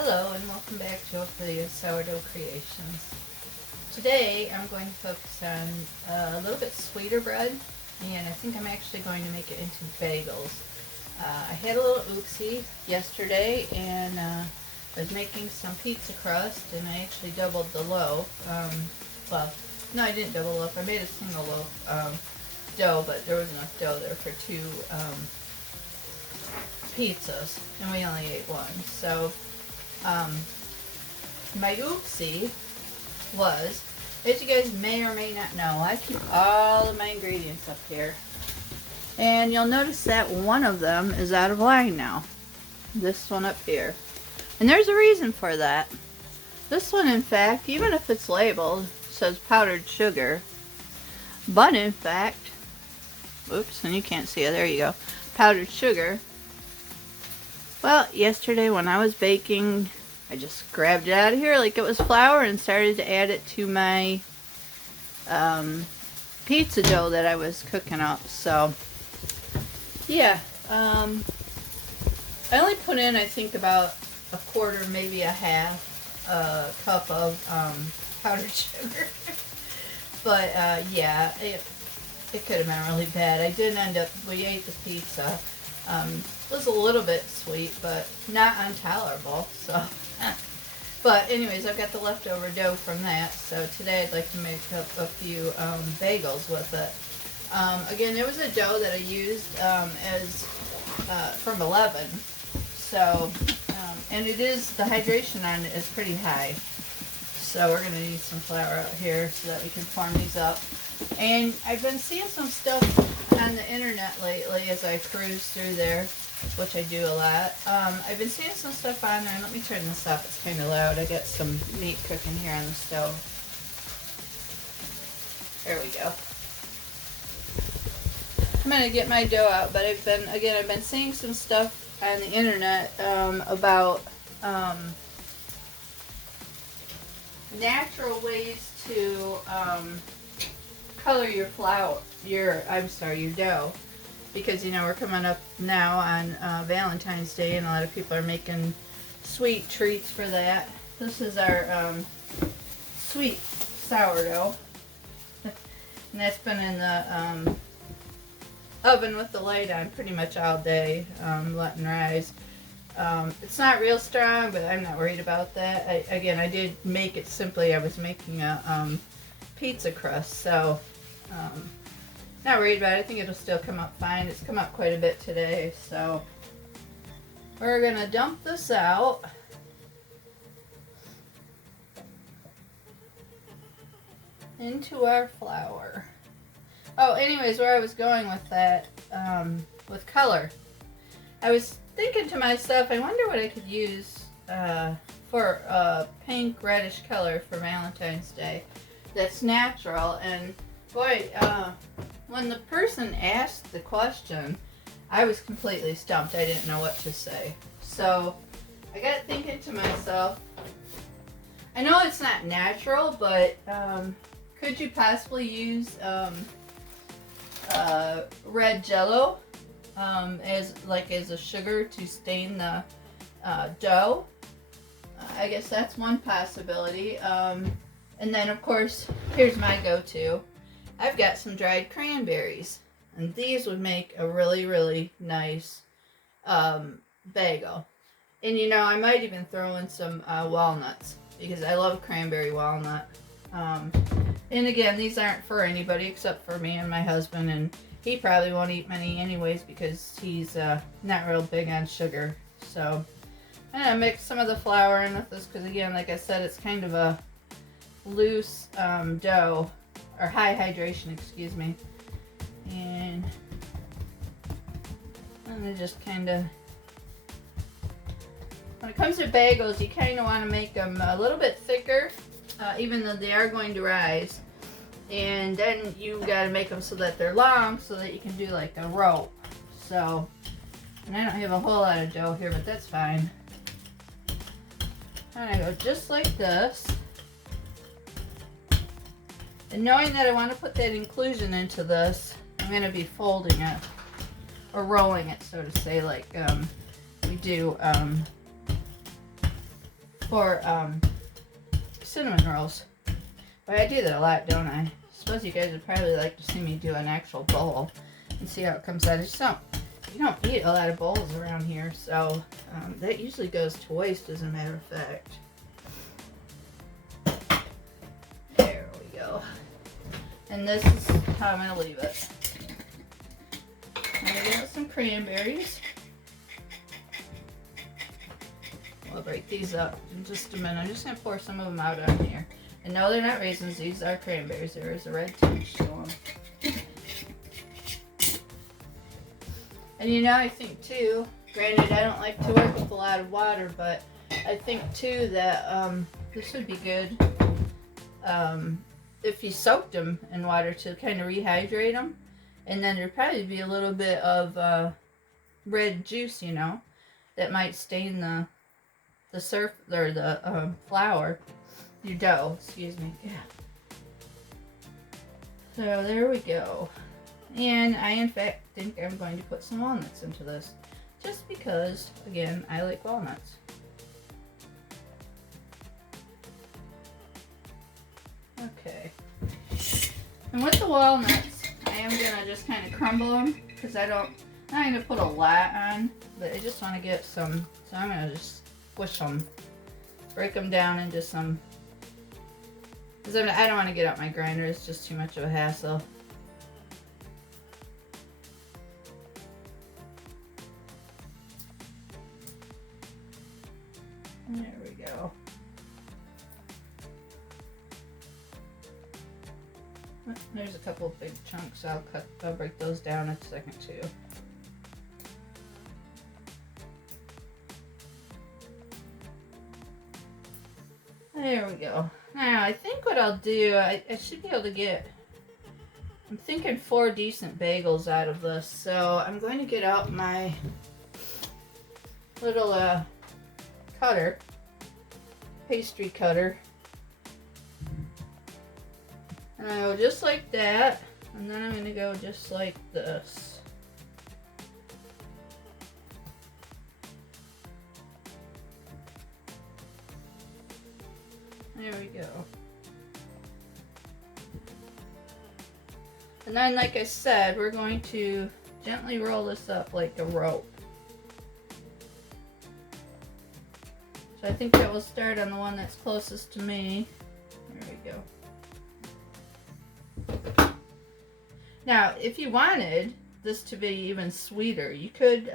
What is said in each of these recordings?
Hello and welcome back to Ophelia's Sourdough Creations. Today I'm going to focus on a little bit sweeter bread, and I think I'm actually going to make it into bagels. I had a little oopsie yesterday, and I was making some pizza crust, and I actually doubled the loaf. Well, no, I didn't double loaf. I made a single loaf dough, but there was enough dough there for two pizzas, and we only ate one. So my oopsie was, as you guys may or may not know, I keep all of my ingredients up here. And you'll notice that one of them is out of line now. This one up here. And there's a reason for that. This one, in fact, even if it's labeled, says powdered sugar. But in fact, oops, and you can't see it, there you go. Powdered sugar. Well, yesterday when I was baking, I just grabbed it out of here like it was flour and started to add it to my pizza dough that I was cooking up. So, yeah, I only put in, I think, about a quarter, maybe a half cup of powdered sugar. But, yeah, it could have been really bad. I did end up, we ate the pizza. It was a little bit sweet, but not intolerable. So, but anyways, I've got the leftover dough from that. So today I'd like to make up a few bagels with it. Again, there was a dough that I used as from 11. So, and it is, the hydration on it is pretty high. So we're gonna need some flour out here so that we can form these up. And I've been seeing some stuff on the internet lately as I cruise through there, which I do a lot. I've been seeing some stuff on there, and let me turn this up, it's kind of loud. I got some meat cooking here on the stove. There we go. I'm going to get my dough out, but I've been seeing some stuff on the internet about natural ways to color your your dough, because you know we're coming up now on Valentine's Day, and a lot of people are making sweet treats for that. This is our sweet sourdough, and that's been in the oven with the light on pretty much all day, letting rise. It's not real strong, but I'm not worried about that. I did make it simply. I was making a pizza crust, so not worried about it. I think it'll still come up fine. It's come up quite a bit today, so we're gonna dump this out. Into our flour. Oh, anyways, where I was going with that, with color, I was thinking to myself, I wonder what I could use for a pink reddish color for Valentine's Day that's natural. And boy, when the person asked the question, I was completely stumped. I didn't know what to say. So I got thinking to myself, I know it's not natural, but could you possibly use red Jello as a sugar to stain the dough? I guess that's one possibility. And then, of course, here's my go-to. I've got some dried cranberries, and these would make a really, really nice bagel. And you know, I might even throw in some walnuts, because I love cranberry walnut. And again, these aren't for anybody except for me and my husband, and he probably won't eat many anyways because he's not real big on sugar. So I'm going to mix some of the flour in with this, because again, like I said, it's kind of a loose dough, or high hydration, excuse me. And I'm going to just kind of, when it comes to bagels, you kind of want to make them a little bit thicker, even though they are going to rise. And then you got to make them so that they're long, so that you can do like a rope. So, and I don't have a whole lot of dough here, but that's fine. I'm going to go just like this. And knowing that I want to put that inclusion into this, I'm going to be folding it, or rolling it, so to say, like we do for cinnamon rolls. But I do that a lot, don't I? I suppose you guys would probably like to see me do an actual bowl and see how it comes out. You don't eat a lot of bowls around here, so that usually goes to waste, as a matter of fact. There we go. And this is how I'm going to leave it. I'm going to get some cranberries. We'll break these up in just a minute. I'm just going to pour some of them out on here. And no, they're not raisins. These are cranberries. There is a red tinge to them. And you know, I think too, granted I don't like to work with a lot of water, but I think too that this would be good if you soaked them in water to kind of rehydrate them. And then there'd probably be a little bit of red juice, you know, that might stain the surf or the flour, your dough, excuse me. Yeah. So there we go. And I in fact think I'm going to put some walnuts into this, just because, again, I like walnuts. Okay. And with the walnuts, I am gonna just kind of crumble them, because I'm not gonna put a lot on, but I just want to get some, so I'm gonna just squish them, break them down into some, because I don't want to get out my grinder, it's just too much of a hassle. There we go. There's a couple of big chunks. I'll break those down in a second too. There we go. Now I think what I'll do, I should be able to get, I'm thinking 4 decent bagels out of this. So I'm going to get out my little cutter, pastry cutter, and I go just like that, and then I'm going to go just like this. There we go. And then, like I said, we're going to gently roll this up like a rope. So I think that will start on the one that's closest to me. There we go. Now, if you wanted this to be even sweeter, you could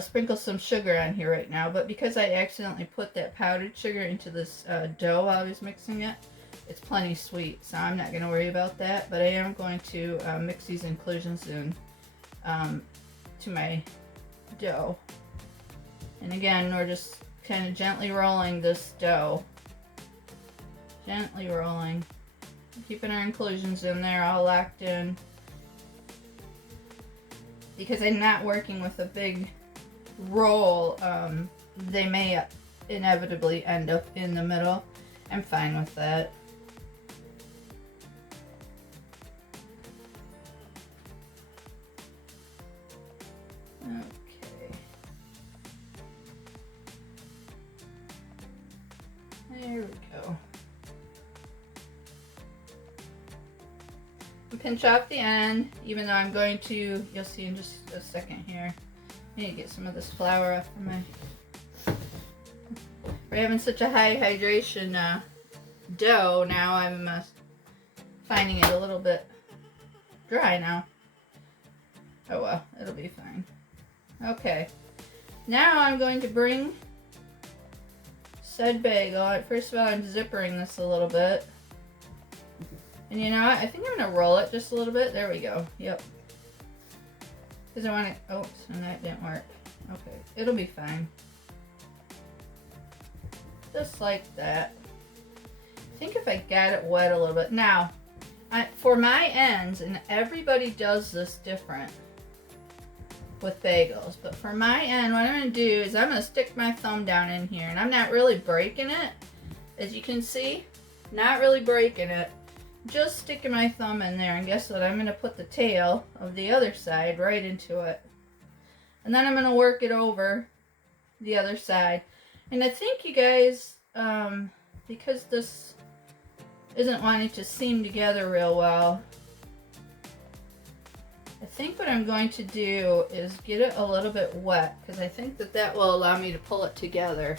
sprinkle some sugar on here right now. But because I accidentally put that powdered sugar into this dough while I was mixing it, it's plenty sweet. So I'm not going to worry about that. But I am going to mix these inclusions in to my dough. And again, we're just kind of gently rolling this dough. Gently rolling. Keeping our inclusions in there all locked in. Because I'm not working with a big roll, they may inevitably end up in the middle. I'm fine with that. There we go. And pinch off the end, even though I'm going to, you'll see in just a second here. I need to get some of this flour off of my, we're having such a high hydration dough now, I'm finding it a little bit dry now. Oh well, it'll be fine. Okay, now I'm going to bring said bagel. First of all, I'm zippering this a little bit. And you know what? I think I'm going to roll it just a little bit. There we go. Yep. Because I want it. Oops, and that didn't work. Okay, it'll be fine. Just like that. I think if I got it wet a little bit. Now, for my ends, and everybody does this different with bagels, but for my end, what I'm going to do is I'm going to stick my thumb down in here, and I'm not really breaking it, as you can see, not really breaking it, just sticking my thumb in there, and guess what, I'm going to put the tail of the other side right into it, and then I'm going to work it over the other side, And I think you guys, because this isn't wanting to seam together real well, I think what I'm going to do is get it a little bit wet, because I think that that will allow me to pull it together.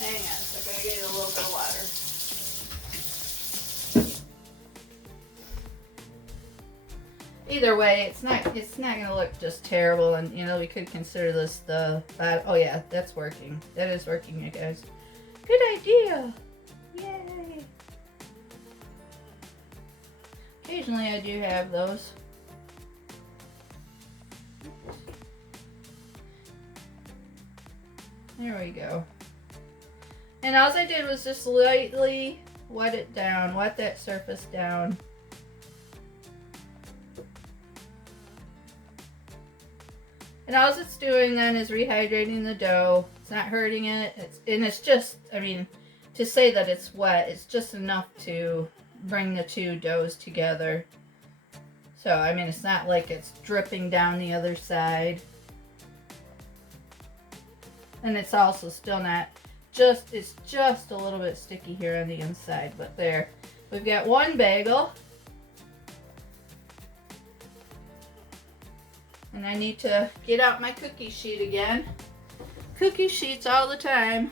Hang on, so I'm going to get a little bit of water. Either way, it's not going to look just terrible, and you know, we could consider this the, oh yeah, that's working. That is working, you guys. Good idea. Yay. Occasionally I do have those. There we go. And all I did was just lightly wet it down, wet that surface down. And all it's doing then is rehydrating the dough. It's not hurting it. It's just, I mean, to say that it's wet, it's just enough to bring the two doughs together. So, I mean, it's not like it's dripping down the other side. And it's also still not, it's just a little bit sticky here on the inside. But there, we've got one bagel. And I need to get out my cookie sheet again. Cookie sheets all the time.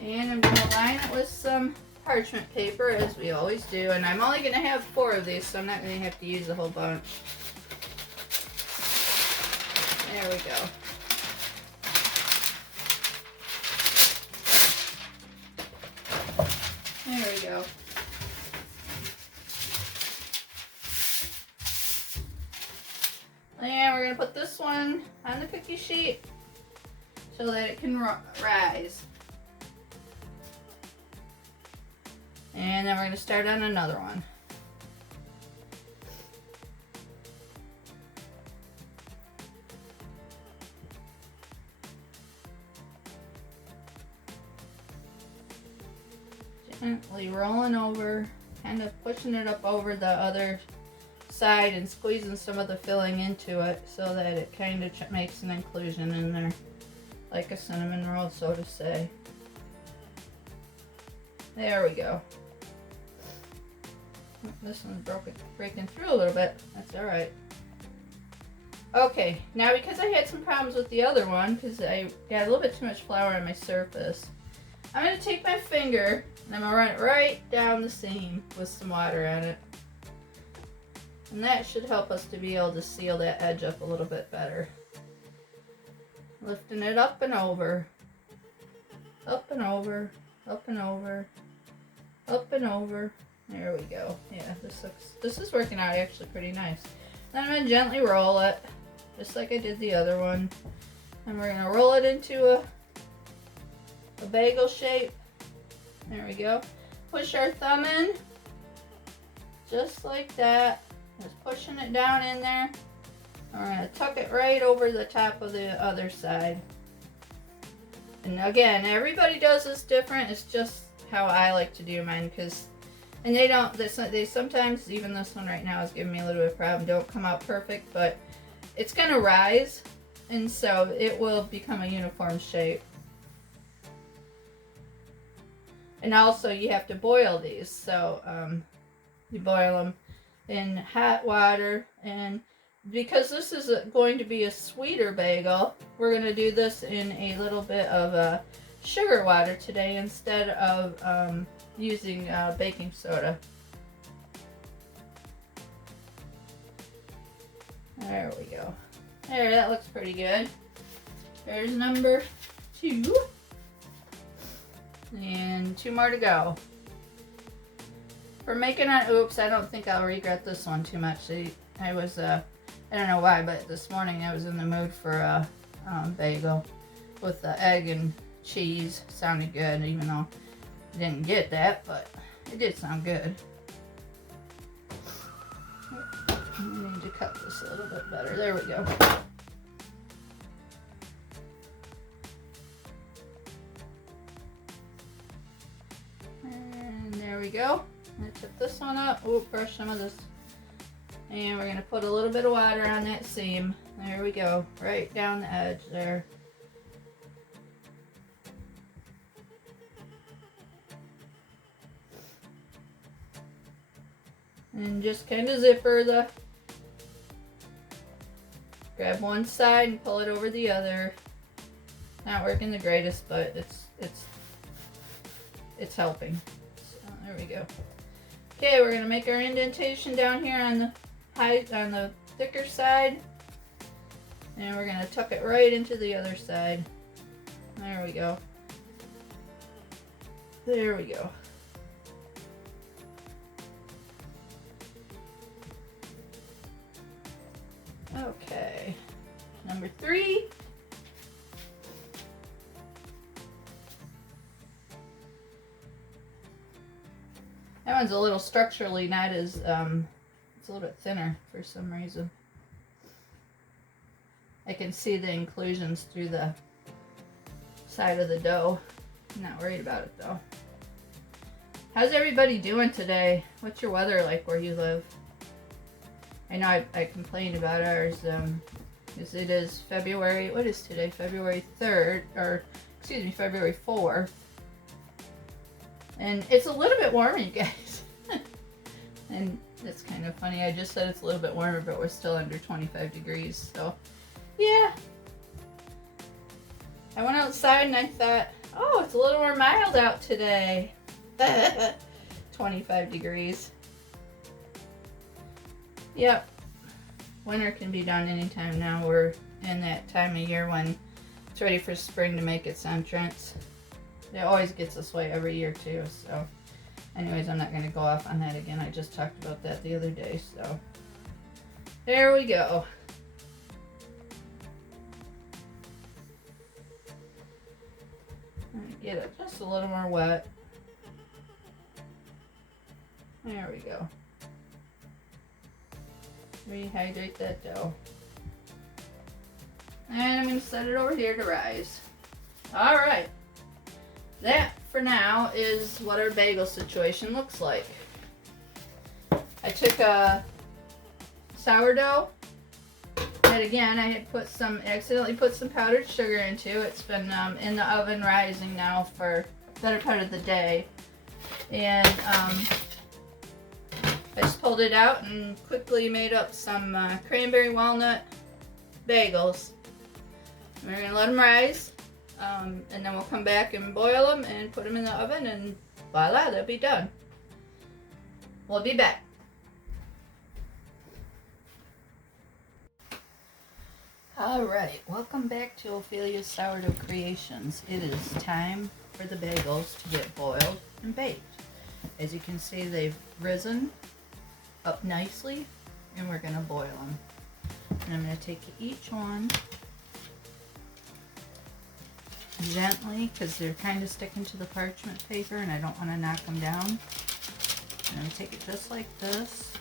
And I'm going to line it with some parchment paper, as we always do. And I'm only going to have 4 of these, so I'm not going to have to use a whole bunch. There we go. There we go. And we're going to put this one on the cookie sheet so that it can rise. And then we're going to start on another one. Gently rolling over, kind of pushing it up over the other side and squeezing some of the filling into it so that it kind of makes an inclusion in there, like a cinnamon roll, so to say. There we go. This one's breaking through a little bit. That's all right. Okay, now because I had some problems with the other one, because I got a little bit too much flour on my surface, I'm going to take my finger and I'm going to run it right down the seam with some water on it. And that should help us to be able to seal that edge up a little bit better. Lifting it up and over. Up and over. Up and over. Up and over. There we go. Yeah, this is working out actually pretty nice. Then I'm going to gently roll it, just like I did the other one. And we're going to roll it into a bagel shape. There we go. Push our thumb in, just like that. Just pushing it down in there. And we're going to tuck it right over the top of the other side. And again, everybody does this different. It's just how I like to do mine, because, and they sometimes, even this one right now is giving me a little bit of a problem, don't come out perfect, but it's going to rise, and so it will become a uniform shape. And also you have to boil these, so you boil them in hot water, and because this is going to be a sweeter bagel, we're going to do this in a little bit of sugar water today instead of using baking soda. There we go. There, that looks pretty good. There's number 2. And 2 more to go. For making an oops, I don't think I'll regret this one too much. I was, I don't know why, but this morning I was in the mood for a bagel with the egg and cheese. Sounded good, even though I didn't get that, but it did sound good. I need to cut this a little bit better. There we go. And there we go. I'm going to tip this one up. Oh, brush some of this. And we're going to put a little bit of water on that seam. There we go. Right down the edge there. And just kind of zipper the, grab one side and pull it over the other. Not working the greatest, but it's helping. So there we go. Okay, we're gonna make our indentation down here on the thicker side, and we're gonna tuck it right into the other side. There we go. There we go. Okay, number 3. That one's a little structurally not as, it's a little bit thinner for some reason. I can see the inclusions through the side of the dough. I'm not worried about it though. How's everybody doing today? What's your weather like where you live? I know I complained about ours, because it is February, what is today? February 3rd, or excuse me, February 4th. And it's a little bit warmer, you guys. And it's kind of funny, I just said it's a little bit warmer, but we're still under 25 degrees, so yeah. I went outside and I thought, oh, it's a little more mild out today. 25 degrees. Yep, winter can be done anytime now. We're in that time of year when it's ready for spring to make its entrance. It always gets this way every year too, so anyways, I'm not going to go off on that again. I just talked about that the other day, so there we go. Get it just a little more wet. There we go. Rehydrate that dough. And I'm going to set it over here to rise. Alright. That, for now, is what our bagel situation looks like. I took a sourdough that, again, I had accidentally put some powdered sugar into. It's been in the oven rising now for the better part of the day. And I just pulled it out and quickly made up some cranberry walnut bagels. We're going to let them rise, and then we'll come back and boil them and put them in the oven, and voila, they'll be done. We'll be back. Alright, welcome back to Ophelia's Sourdough Creations. It is time for the bagels to get boiled and baked. As you can see, they've risen up nicely, and we're going to boil them. And I'm going to take each one gently, because they're kind of sticking to the parchment paper and I don't want to knock them down. I'm going to take it just like this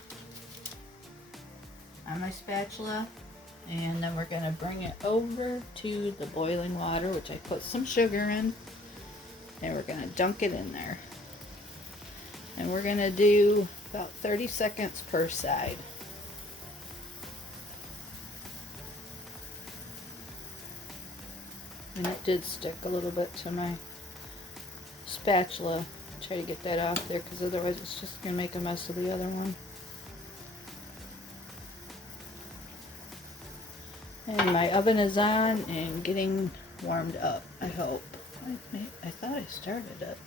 on my spatula, and then we're going to bring it over to the boiling water, which I put some sugar in, and we're going to dunk it in there. And we're going to do about 30 seconds per side. And it did stick a little bit to my spatula. Try to get that off there, because otherwise it's just going to make a mess of the other one. And my oven is on and getting warmed up, I hope. I thought I started it.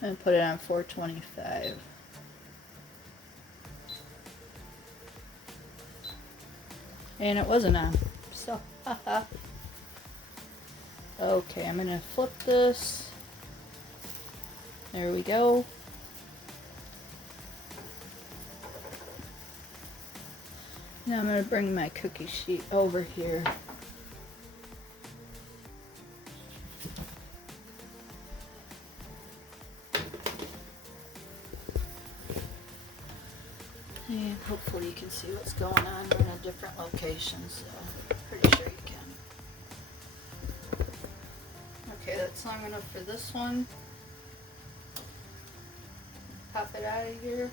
And put it on 425. And it wasn't on. So, haha. Okay, I'm gonna flip this. There we go. Now I'm gonna bring my cookie sheet over here. And hopefully you can see what's going on. We're in a different location, so pretty sure you can. Okay, that's long enough for this one. pop it out of here.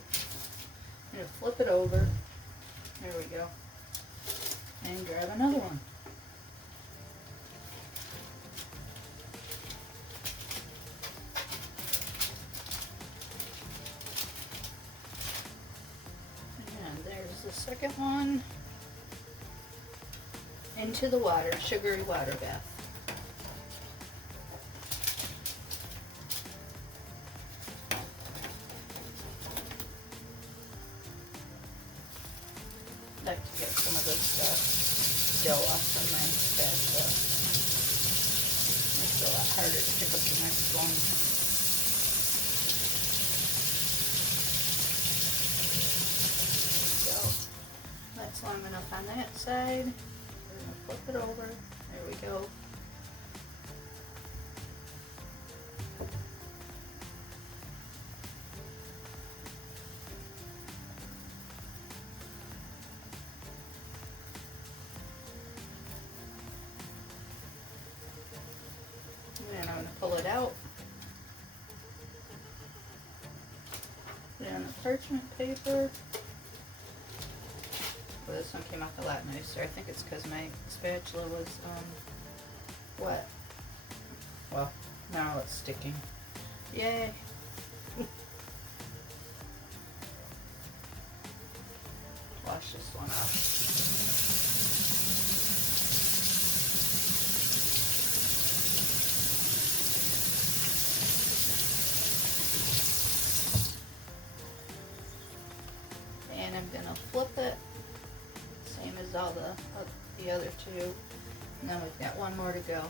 I'm gonna flip it over. There we go. And grab another one. And there's the second one. Into the water, sugary water bath. I like to get some of this dough off from my spatula. Makes it a lot harder to pick up the next one. So that's long enough on that side. We're going to flip it over. There we go. And I'm going to pull it out. Put it on the parchment paper. Well, this one came out a lot nicer. I think it's because my spatula was wet. Well, now it's sticking. Yay! Wash this one off. And I'm gonna flip it, same as all the other two. And then we've got one more to go.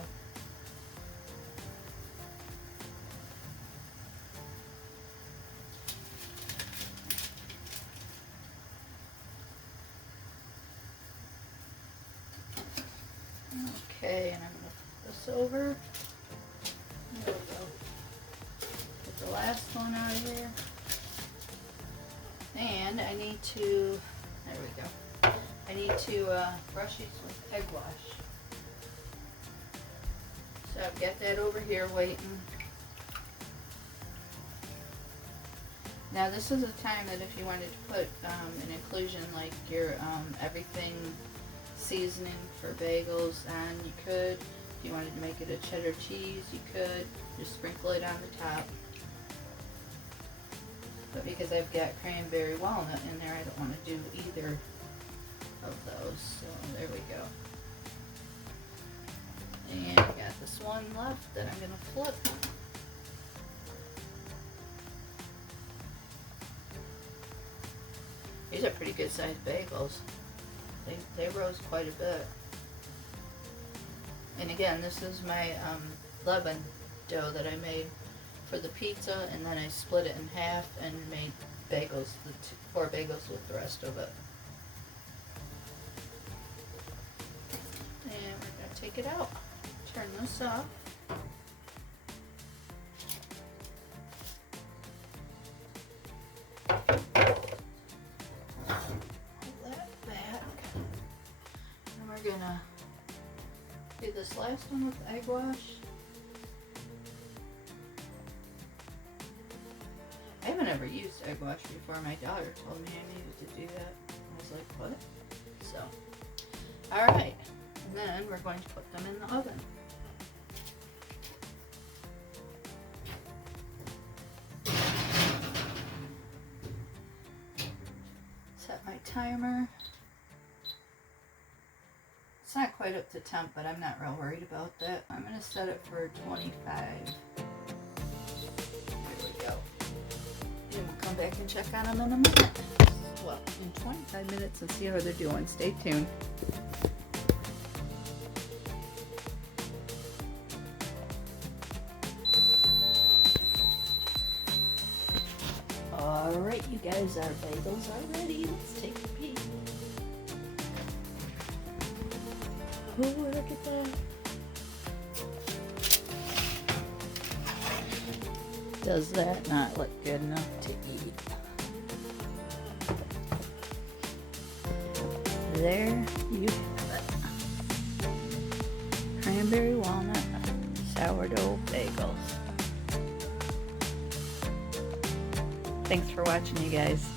Okay, and I'm gonna flip this over. There we go. Get the last one out of here. And I need to, there we go. I need to brush these with egg wash. So I've got that over here waiting. Now this is a time that if you wanted to put an inclusion like your everything seasoning for bagels on, you could. If you wanted to make it a cheddar cheese, you could. Just sprinkle it on the top. But because I've got cranberry walnut in there, I don't want to do either of those. So there we go. And I got this one left that I'm going to flip. These are pretty good sized bagels. They rose quite a bit. And again, this is my leaven dough that I made for the pizza, and then I split it in half and made bagels, 4 bagels with the rest of it. And we're going to take it out. Turn this off. Pull that back. And we're going to do this last one with egg wash. I haven't ever used egg wash before. My daughter told me I needed to do that. I was like, what? So, alright. And then we're going to put them in the oven. Set my timer. It's not quite up to temp, but I'm not real worried about that. I'm going to set it for 25. And we'll come back and check on them in a minute. Well, in 25 minutes and see how they're doing. Stay tuned. Alright, you guys, our bagels are ready. Let's take a peek. Oh, look at that. Does that not look good enough to eat? There you have it. Cranberry walnut sourdough bagels. Thanks for watching, you guys.